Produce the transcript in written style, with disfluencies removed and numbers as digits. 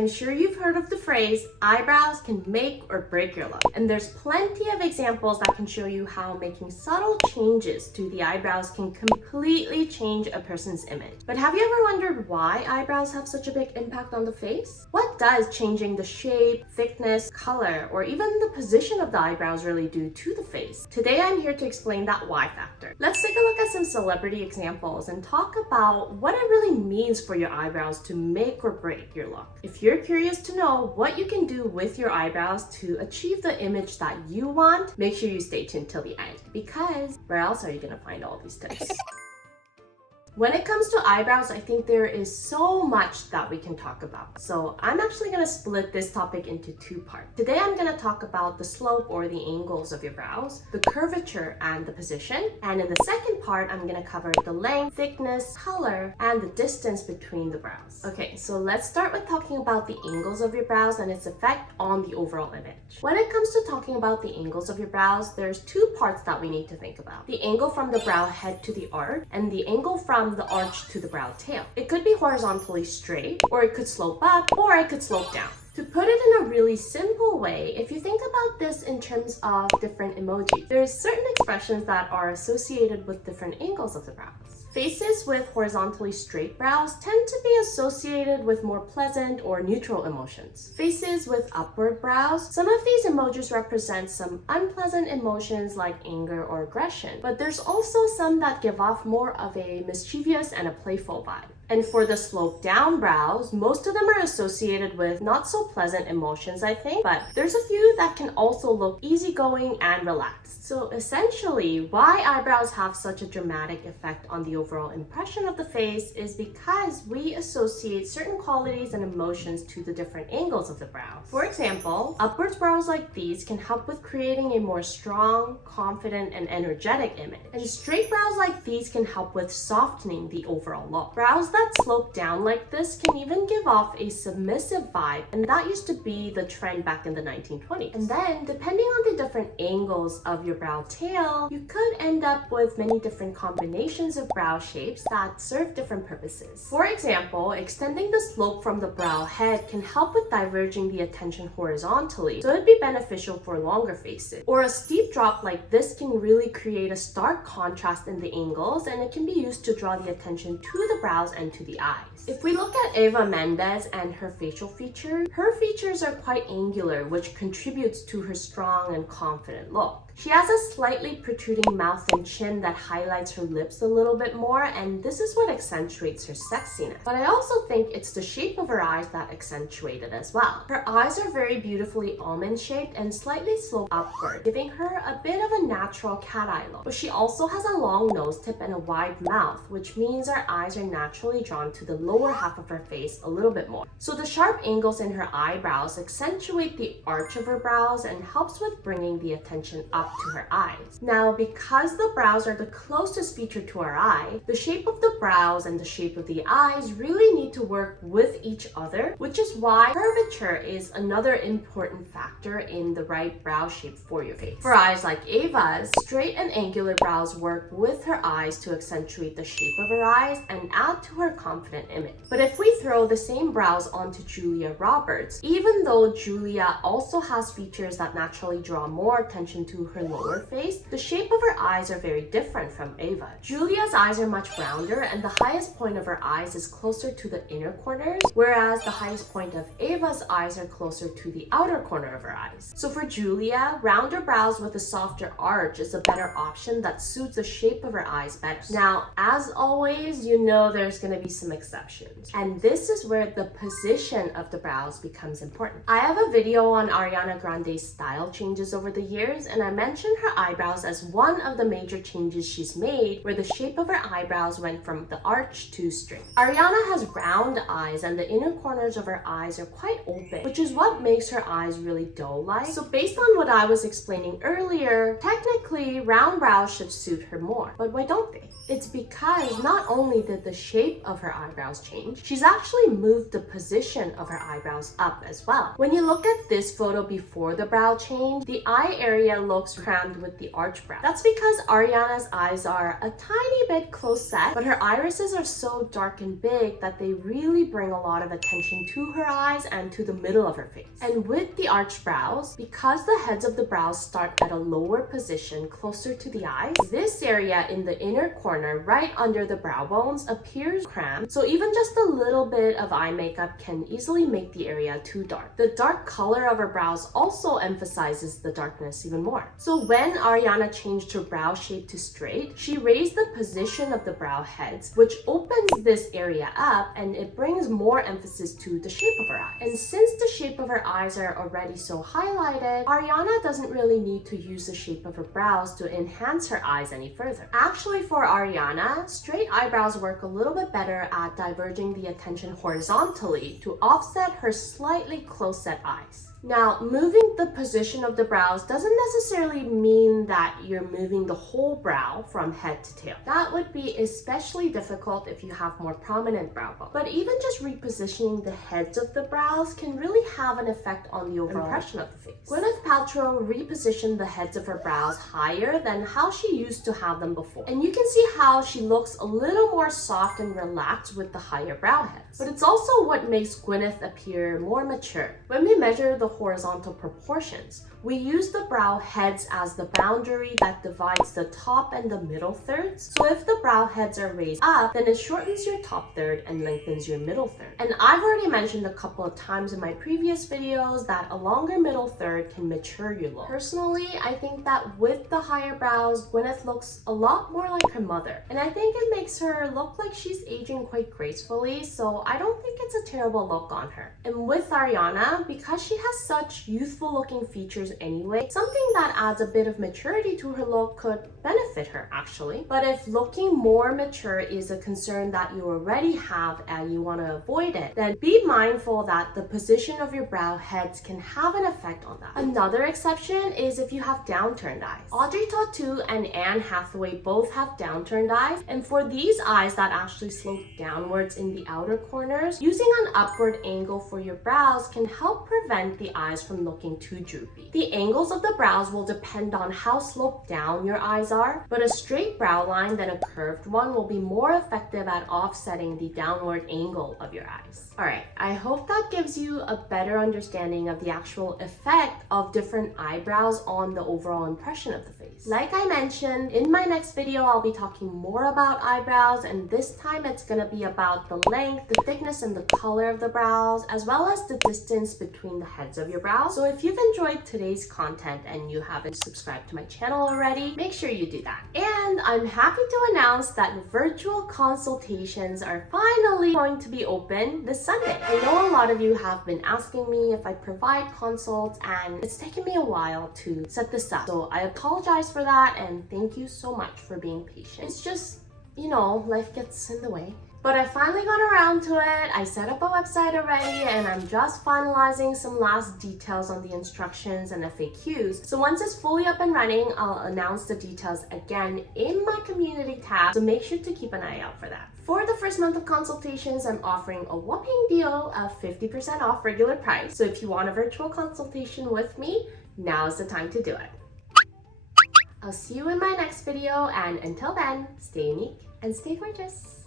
I'm sure you've heard of the phrase, eyebrows can make or break your look. And there's plenty of examples that can show you how making subtle changes to the eyebrows can completely change a person's image. But have you ever wondered why eyebrows have such a big impact on the face? What does changing the shape, thickness, color, or even the position of the eyebrows really do to the face? Today I'm here to explain that why factor. Let's take a look at some celebrity examples and talk about what it really means for your eyebrows to make or break your look. If you're curious to know what you can do with your eyebrows to achieve the image that you want, make sure you stay tuned till the end, because where else are you gonna find all these tips? When it comes to eyebrows, I think there is so much that we can talk about. So I'm actually going to split this topic into two parts. Today I'm going to talk about the slope or the angles of your brows, the curvature and the position. And in the second part, I'm going to cover the length, thickness, color, and the distance between the brows. Okay, so let's start with talking about the angles of your brows and its effect on the overall image. When it comes to talking about the angles of your brows, there's two parts that we need to think about. The angle from the brow head to the arch and the angle from the arch to the brow tail. It could be horizontally straight, or it could slope up, or it could slope down. To put it in a really simple way, if you think about this in terms of different emojis, there's certain expressions that are associated with different angles of the brows. Faces with horizontally straight brows tend to be associated with more pleasant or neutral emotions. Faces with upward brows, some of these emojis represent some unpleasant emotions like anger or aggression, but there's also some that give off more of a mischievous and a playful vibe. And for the slope down brows, most of them are associated with not so pleasant emotions, I think, but there's a few that can also look easygoing and relaxed. So essentially, why eyebrows have such a dramatic effect on the overall impression of the face is because we associate certain qualities and emotions to the different angles of the brows. For example, upwards brows like these can help with creating a more strong, confident, and energetic image. And straight brows like these can help with softening the overall look. Brows that slope down like this can even give off a submissive vibe, and that used to be the trend back in the 1920s. And then, depending on the different angles of your brow tail, you could end up with many different combinations of brow shapes that serve different purposes. For example, extending the slope from the brow head can help with diverging the attention horizontally, so it'd be beneficial for longer faces. Or a steep drop like this can really create a stark contrast in the angles, and it can be used to draw the attention to the brows and to the eyes. If we look at Eva Mendes and her facial features, her features are quite angular, which contributes to her strong and confident look. She has a slightly protruding mouth and chin that highlights her lips a little bit more, and this is what accentuates her sexiness. But I also think it's the shape of her eyes that accentuate it as well. Her eyes are very beautifully almond-shaped and slightly sloped upward, giving her a bit of a natural cat eye look. But she also has a long nose tip and a wide mouth, which means her eyes are naturally drawn to the lower half of her face a little bit more. So the sharp angles in her eyebrows accentuate the arch of her brows and helps with bringing the attention up to her eyes. Now, because the brows are the closest feature to our eye, the shape of the brows and the shape of the eyes really need to work with each other, which is why curvature is another important factor in the right brow shape for your face. For eyes like Ava's, straight and angular brows work with her eyes to accentuate the shape of her eyes and add to her confident image. But if we throw the same brows onto Julia Roberts, even though Julia also has features that naturally draw more attention to her lower face, the shape of her eyes are very different from Ava. Julia's eyes are much rounder, and the highest point of her eyes is closer to the inner corners, whereas the highest point of Ava's eyes are closer to the outer corner of her eyes. So for Julia, rounder brows with a softer arch is a better option that suits the shape of her eyes better. Now, as always, you know there's going to be some exceptions, and this is where the position of the brows becomes important. I have a video on Ariana Grande's style changes over the years, and I mentioned her eyebrows as one of the major changes she's made, where the shape of her eyebrows went from the arch to straight. Ariana has round eyes, and the inner corners of her eyes are quite open, which is what makes her eyes really doe-like. So based on what I was explaining earlier, technically round brows should suit her more. But why don't they? It's because not only did the shape of her eyebrows change, she's actually moved the position of her eyebrows up as well. When you look at this photo before the brow change, the eye area looks looks crammed with the arch brow. That's because Ariana's eyes are a tiny bit close set, but her irises are so dark and big that they really bring a lot of attention to her eyes and to the middle of her face. And with the arch brows, because the heads of the brows start at a lower position closer to the eyes, this area in the inner corner right under the brow bones appears cramped, so even just a little bit of eye makeup can easily make the area too dark. The dark color of her brows also emphasizes the darkness even more. So when Ariana changed her brow shape to straight, she raised the position of the brow heads, which opens this area up and it brings more emphasis to the shape of her eyes. And since the shape of her eyes are already so highlighted, Ariana doesn't really need to use the shape of her brows to enhance her eyes any further. Actually, for Ariana, straight eyebrows work a little bit better at diverging the attention horizontally to offset her slightly close-set eyes. Now, moving the position of the brows doesn't necessarily mean that you're moving the whole brow from head to tail. That would be especially difficult if you have more prominent brow bone. But even just repositioning the heads of the brows can really have an effect on the overall impression of the face. Gwyneth Paltrow repositioned the heads of her brows higher than how she used to have them before. And you can see how she looks a little more soft and relaxed with the higher brow heads. But it's also what makes Gwyneth appear more mature. When we measure the horizontal proportions, we use the brow heads as the boundary that divides the top and the middle thirds. So if the brow heads are raised up, then it shortens your top third and lengthens your middle third. And I've already mentioned a couple of times in my previous videos that a longer middle third can mature your look. Personally, I think that with the higher brows, Gwyneth looks a lot more like her mother. And I think it makes her look like she's aging quite gracefully, so I don't think it's a terrible look on her. And with Ariana, because she has such youthful looking features anyway, something that adds a bit of maturity to her look could benefit her actually. But if looking more mature is a concern that you already have and you want to avoid it, then be mindful that the position of your brow heads can have an effect on that. Another exception is if you have downturned eyes. Audrey Tautou and Anne Hathaway both have downturned eyes, and for these eyes that actually slope downwards in the outer corners, using an upward angle for your brows can help prevent the eyes from looking too droopy. The angles of the brows will depend on how sloped down your eyes are, but a straight brow line than a curved one will be more effective at offsetting the downward angle of your eyes. Alright, I hope that gives you a better understanding of the actual effect of different eyebrows on the overall impression of the face. Like I mentioned, in my next video I'll be talking more about eyebrows, and this time it's gonna be about the length, the thickness, and the color of the brows, as well as the distance between the heads of your brows. So if you've enjoyed today's content and you haven't subscribed to my channel already, make sure you do that. And I'm happy to announce that virtual consultations are finally going to be open this Sunday. I know a lot of you have been asking me if I provide consults, and it's taken me a while to set this up. So I apologize for that, and thank you so much for being patient. It's just, you know, life gets in the way. But I finally got around to it. I set up a website already, and I'm just finalizing some last details on the instructions and FAQs. So once it's fully up and running, I'll announce the details again in my community tab, so make sure to keep an eye out for that. For the first month of consultations, I'm offering a whopping deal of 50% off regular price. So if you want a virtual consultation with me, now's the time to do it. I'll see you in my next video, and until then, stay unique and stay gorgeous.